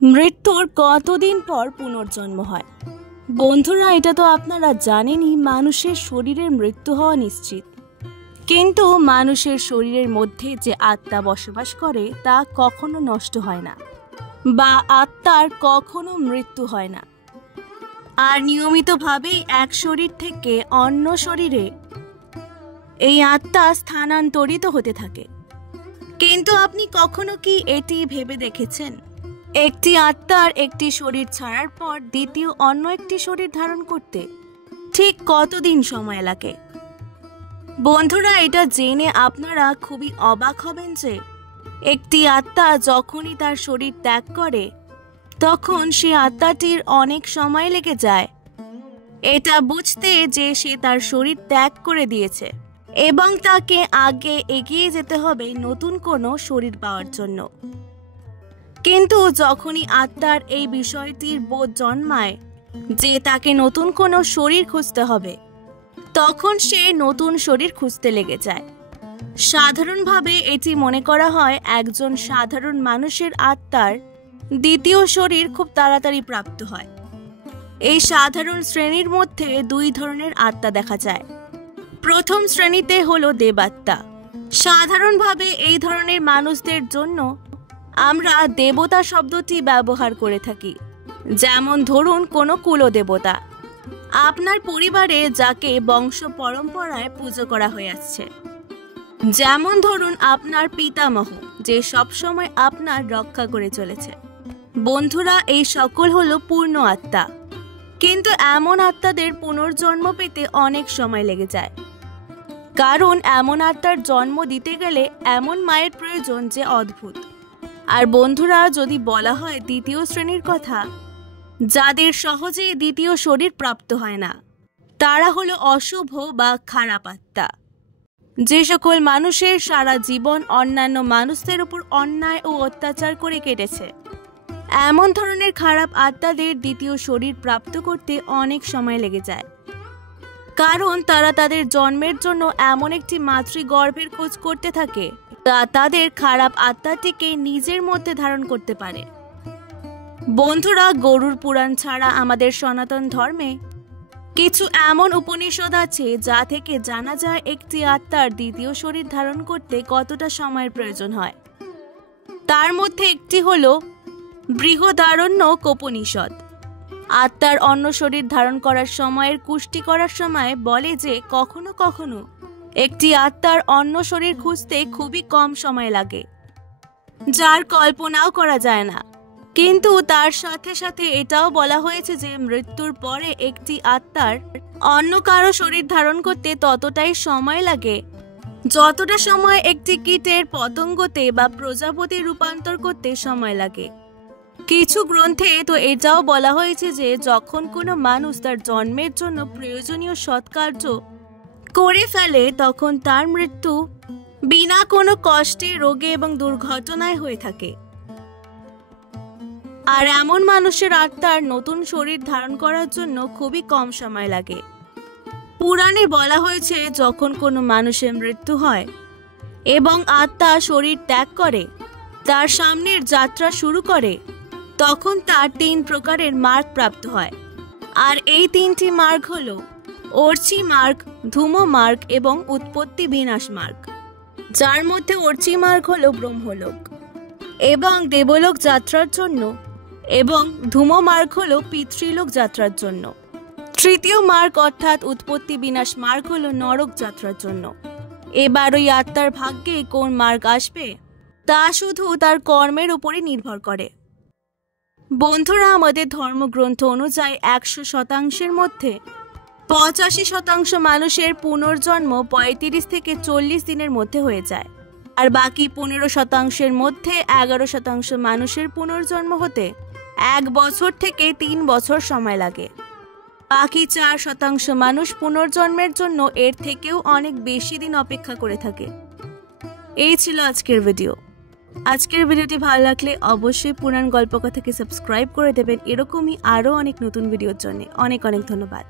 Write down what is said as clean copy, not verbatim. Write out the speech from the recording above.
মৃত্যুর কতদিন পর পুনর্জন্ম হয়? বন্ধুরা, এটা তো আপনারা জানেনই, মানুষের শরীরের মৃত্যু হওয়া নিশ্চিত। কিন্তু মানুষের শরীরের মধ্যে যে আত্মা বসবাস করে তা কখনো নষ্ট হয় না, বা আত্মার কখনো মৃত্যু হয় না। আর নিয়মিতভাবেই এক শরীর থেকে অন্য শরীরে এই আত্মা স্থানান্তরিত হতে থাকে। কিন্তু আপনি কখনো কি এটি ভেবে দেখেছেন, একটি আত্মার একটি শরীর ছাড়ার পর দ্বিতীয় অন্য একটি শরীর ধারণ করতে ঠিক কতদিন সময় লাগে? বন্ধুরা, এটা জেনে আপনারা খুবই অবাক হবেন যে একটি আত্মা যখনই তার শরীর ত্যাগ করে তখন সে আত্মাটির অনেক সময় লেগে যায় এটা বুঝতে যে সে তার শরীর ত্যাগ করে দিয়েছে এবং তাকে আগে এগিয়ে যেতে হবে নতুন কোনো শরীর পাওয়ার জন্য। কিন্তু যখনই আত্মার এই বিষয়টির বোধ জন্মায় যে তাকে নতুন কোনো শরীর খুঁজতে হবে, তখন সে নতুন শরীর খুঁজতে লেগে যায়। সাধারণভাবে এটি মনে করা হয় একজন সাধারণ মানুষের আত্মার দ্বিতীয় শরীর খুব তাড়াতাড়ি প্রাপ্ত হয়। এই সাধারণ শ্রেণীর মধ্যে দুই ধরনের আত্মা দেখা যায়। প্রথম শ্রেণীতে হলো দেবাত্মা। সাধারণভাবে এই ধরনের মানুষদের জন্য আমরা দেবতা শব্দটি ব্যবহার করে থাকি। যেমন ধরুন কোনো কুলদেবতা, আপনার পরিবারে যাকে বংশ পরম্পরায় পুজো করা হয়ে আসছে। যেমন ধরুন আপনার পিতামহ, যে সবসময় আপনার রক্ষা করে চলেছে। বন্ধুরা, এই সকল হলো পূর্ণ আত্মা। কিন্তু এমন আত্মাদের পুনর্জন্ম পেতে অনেক সময় লেগে যায়, কারণ এমন আত্মার জন্ম দিতে গেলে এমন মায়ের প্রয়োজন যে অদ্ভুত। আর বন্ধুরা, যদি বলা হয় দ্বিতীয় শ্রেণীর কথা, যাদের সহজেই দ্বিতীয় শরীর প্রাপ্ত হয় না, তারা হলো অশুভ বা খারাপ আত্মা। যে সকল মানুষের সারা জীবন অন্যান্য মানুষদের উপর অন্যায় ও অত্যাচার করে কেটেছে, এমন ধরনের খারাপ আত্মাদের দ্বিতীয় শরীর প্রাপ্ত করতে অনেক সময় লেগে যায়, কারণ তারা তাদের জন্মের জন্য এমন একটি মাতৃগর্ভের খোঁজ করতে থাকে তা তাদের খারাপ আত্মাটিকে নিজের মধ্যে ধারণ করতে পারে। বন্ধুরা, গরুর পুরাণ ছাড়া আমাদের সনাতন ধর্মে কিছু এমন উপনিষদ আছে যা থেকে জানা যায় একটি আত্মার দ্বিতীয় শরীর ধারণ করতে কতটা সময়ের প্রয়োজন হয়। তার মধ্যে একটি হলো বৃহদারণ্যক উপনিষদ। আত্মার অন্য শরীর ধারণ করার সময়ের কুষ্টি করার সময় বলে যে কখনো কখনো একটি আত্মার অন্য শরীর খুঁজতে খুবই কম সময় লাগে, যার কল্পনাও করা যায় না। কিন্তু তার সাথে সাথে এটাও বলা হয়েছে যে মৃত্যুর পরে একটি আত্মার অন্য কারো শরীর ধারণ করতে ততটাই সময় লাগে যতটা সময় একটি কীটের পতঙ্গতে বা প্রজাপতি রূপান্তর করতে সময় লাগে। কিছু গ্রন্থে তো এটাও বলা হয়েছে যে যখন কোনো মানুষ তার জন্মের জন্য প্রয়োজনীয় সৎকার্য করে ফেলে তখন তার মৃত্যু বিনা কোনো কষ্টে, রোগে এবং দুর্ঘটনায় হয়ে থাকে। আর এমন মানুষের আত্মার নতুন শরীর ধারণ করার জন্য খুবই কম সময় লাগে। পুরাণে বলা হয়েছে যখন কোনো মানুষের মৃত্যু হয় এবং আত্মা শরীর ত্যাগ করে, তার সামনের যাত্রা শুরু করে, তখন তার 3 প্রকারের মার্গ প্রাপ্ত হয়। আর এই 3টি মার্গ হল অর্চি মার্গ, ধূম মার্গ এবং উৎপত্তি বিনাশ মার্গ। যার মধ্যে অর্চি মার্গ হল ব্রহ্মলোক এবং দেবলোক যাত্রার জন্য, এবং ধূম মার্গ হল পিতৃলোক যাত্রার জন্য। তৃতীয় মার্গ অর্থাৎ উৎপত্তি বিনাশ মার্গ হল নরক যাত্রার জন্য। এবার ওই আত্মার ভাগ্যে কোন মার্গ আসবে তা শুধু তার কর্মের উপরই নির্ভর করে। বন্ধুরা, আমাদের ধর্মগ্রন্থ অনুযায়ী 100% মধ্যে 85% মানুষের পুনর্জন্ম 35 থেকে 40 দিনের মধ্যে হয়ে যায়। আর বাকি 15% মধ্যে 11% মানুষের পুনর্জন্ম হতে 1 বছর থেকে 3 বছর সময় লাগে। বাকি 4% মানুষ পুনর্জন্মের জন্য এর থেকেও অনেক বেশি দিন অপেক্ষা করে থাকে। এই ছিল আজকের ভিডিও। আজকের ভিডিওটি ভালো লাগলে অবশ্যই পুরাণ গল্পকথাকে সাবস্ক্রাইব করে দেবেন। এরকমই আরও অনেক নতুন ভিডিওর জন্য অনেক অনেক ধন্যবাদ।